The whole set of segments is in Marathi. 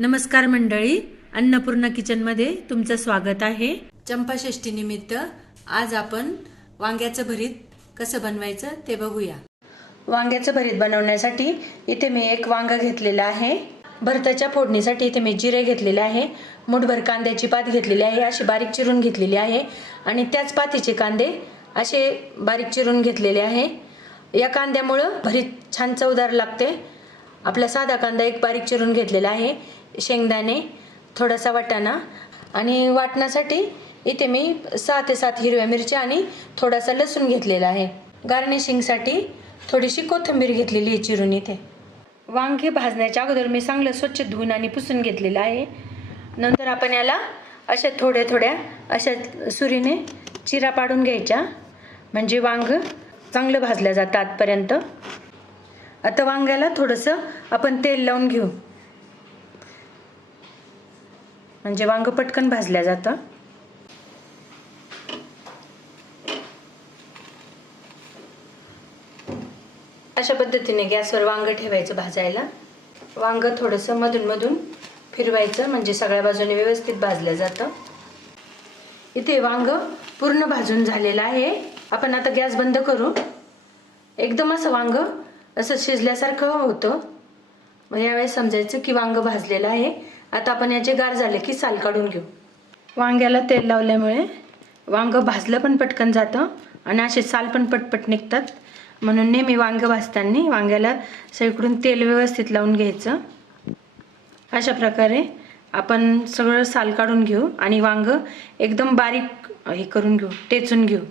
नमस्कार मंडळी, अन्नपूर्णा किचनमध्ये तुमचं स्वागत आहे। चंपाषष्ठी निमित्त आज आपण वांग्याचं भरीत कसं बनवायचं ते बघूया। वांग्याचं भरीत बनवण्यासाठी इथे मी एक वांगा घेतलेला आहे। भरताच्या फोडणीसाठी इथे मी जिरे घेतलेले आहे, मुठभर कांद्याची पात घेतलेली आहे, अशी बारीक चिरून घेतलेली आहे आणि त्याच पातीचे कांदे असे बारीक चिरून घेतलेले आहे। या कांद्यामुळे भरीत छान चवदार लागते। आपला साधा कांदा एक बारीक चिरून घेतलेला आहे, शेंगदाणे, थोडासा वाटाणा आणि वाटण्यासाठी इथे मी 6 ते 7 हिरव्या मिरच्या आणि थोडासा लसूण घेतलेला आहे। गार्निशिंगसाठी थोडीशी कोथिंबीर घेतलेली आहे चिरून। इथे वांगे भाजण्याच्या अगोदर मी चांगलं स्वच्छ धुवून आणि पुसून घेतलेलं आहे। नंतर आपण याला अशा थोड्या अशा सुरीने चिरा पाडून घ्यायच्या, म्हणजे वांग चांगलं भाजलं जातं आतपर्यंत। आता वांग्याला थोडंसं आपण तेल लावून घेऊ, म्हणजे वांग पटकन भाजलं जातं। अशा पद्धतीने गॅसवर वांग ठेवायचं भाजायला। वांग थोडंसं मधून फिरवायचं, म्हणजे सगळ्या बाजूने व्यवस्थित भाजलं जातं। इथे वांग पूर्ण भाजून झालेलं आहे। आपण आता गॅस बंद करू। एकदम असं वांग असं शिजल्यासारखं होतं, मग यावेळेस समजायचं की वांग भाजलेलं आहे। आता आपण याचे गार झाले की साल काढून घेऊ। वांग्याला तेल लावल्यामुळे वांग भाजलं पण पटकन जातं आणि असे साल पण पटपट निघतात, म्हणून नेहमी वांग भाजताना वांग्याला सगळीकडून तेल व्यवस्थित लावून घ्यायचं। अशा प्रकारे आपण सगळं साल काढून घेऊ आणि वांग एकदम बारीक हे करून घेऊ, टेचून घेऊ।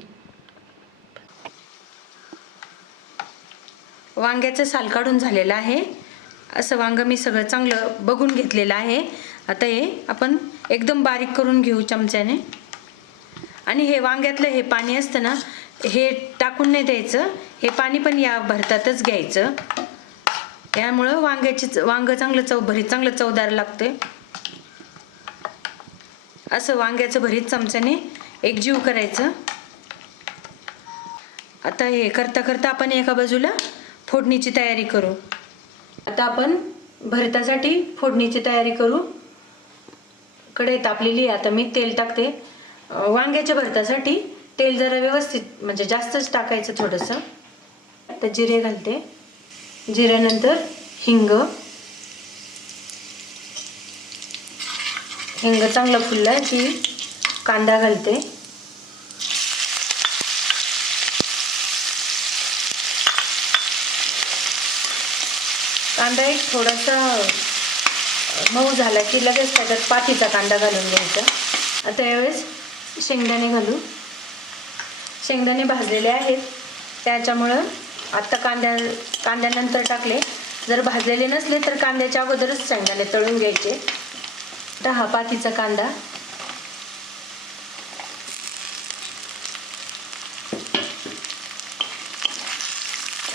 वांग्याचं साल काढून झालेलं आहे। असं वांग मी सगळं चांगलं बघून घेतलेलं आहे। आता हे आपण एकदम बारीक करून घेऊ चमच्याने। आणि हे वांग्यातलं हे पाणी असतं ना, हे टाकून नाही द्यायचं, हे पाणी पण या भरतातच घ्यायचं। त्यामुळे वांग चांगलं भरीत चांगलं चवदार लागते। असं वांग्याचं भरीत चमच्याने एकजीव करायचं। आता हे करता आपण एका बाजूला फोडणीची तयारी करू। आता आपण भरतासाठी फोडणीची तयारी करू। कढई तापलेली आहे, आता मी तेल टाकते। वांग्याच्या भरतासाठी तेल जरा व्यवस्थित म्हणजे जास्तच टाकायचं थोडंसं। आता जिरे घालते, जिऱ्यानंतर हिंग चांगलं फुललं की कांदा घालते। कांदा एक थोडासा मऊ झाला की लगेच त्याच्यात पातीचा कांदा घालून घ्यायचा। आता यावेळेस शेंगदाणे घालू। शेंगदाणे भाजलेले आहेत, त्याच्यामुळं आता कांद्यानंतर टाकले। जर भाजलेले नसले तर कांद्याच्या अगोदरच शेंगदाणे तळून घ्यायचे। आता हा पातीचा कांदा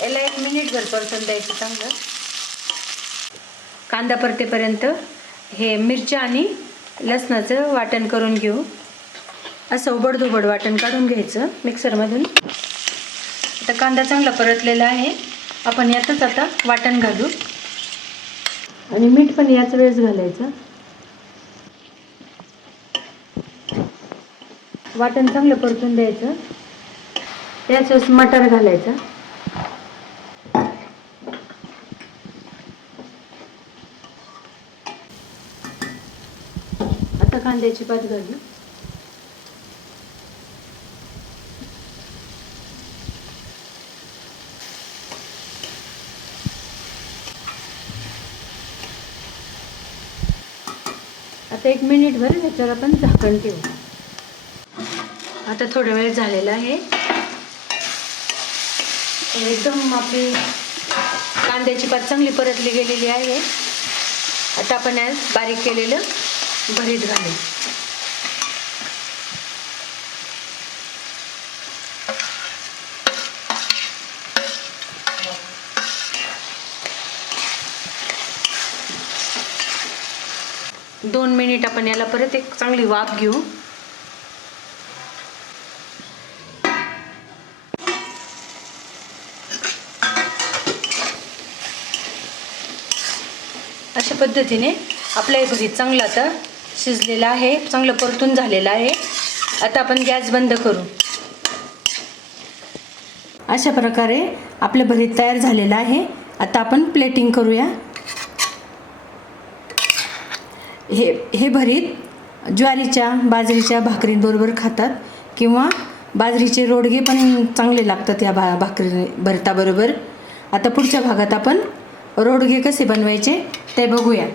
याला 1 मिनिटभर परतून द्यायचं चांगलं। कांदा परतेपर्यंत हे मिरच्या आणि लसणाचं वाटण करून घेऊ। असं उबडधोबड वाटण काढून घ्यायचं मिक्सरमधून। आता कांदा चांगला परतलेला आहे, आपण यातच आता वाटण घालू आणि मीठ पण याच वेळेस घालायचं। वाटण चांगलं परतून द्यायचं, त्याच वेळेस मटार घालायचं। आता कांद्याची पात घालू। आता 1 मिनिटभर याच्यावर आपण झाकण ठेवू। आता थोडा वेळ झालेला आहे, एकदम आपली कांद्याची पात चांगली परतली गेलेली आहे। आता आपण यात बारीक केलेलं भरीत घालू। दोन मिनिट आपण याला परत एक चांगली वाफ घेऊ। अशा पद्धतीने आपलं हे भरीत चांगलं आता शिजलेलं आहे, चांगलं परतून झालेलं आहे. आता आपण गॅस बंद करू. अशा प्रकारे आपलं भरीत तयार झालेलं आहे. आता आपण प्लेटिंग करूया. हे भरीत ज्वारीच्या बाजरीच्या भाकरींबरोबर खातात किंवा बाजरीचे रोडगे पण चांगले लागतात या भाकरी भरताबरोबर. आता पुढच्या भागात आपण रोडगे कसे बनवायचे ते बघूया.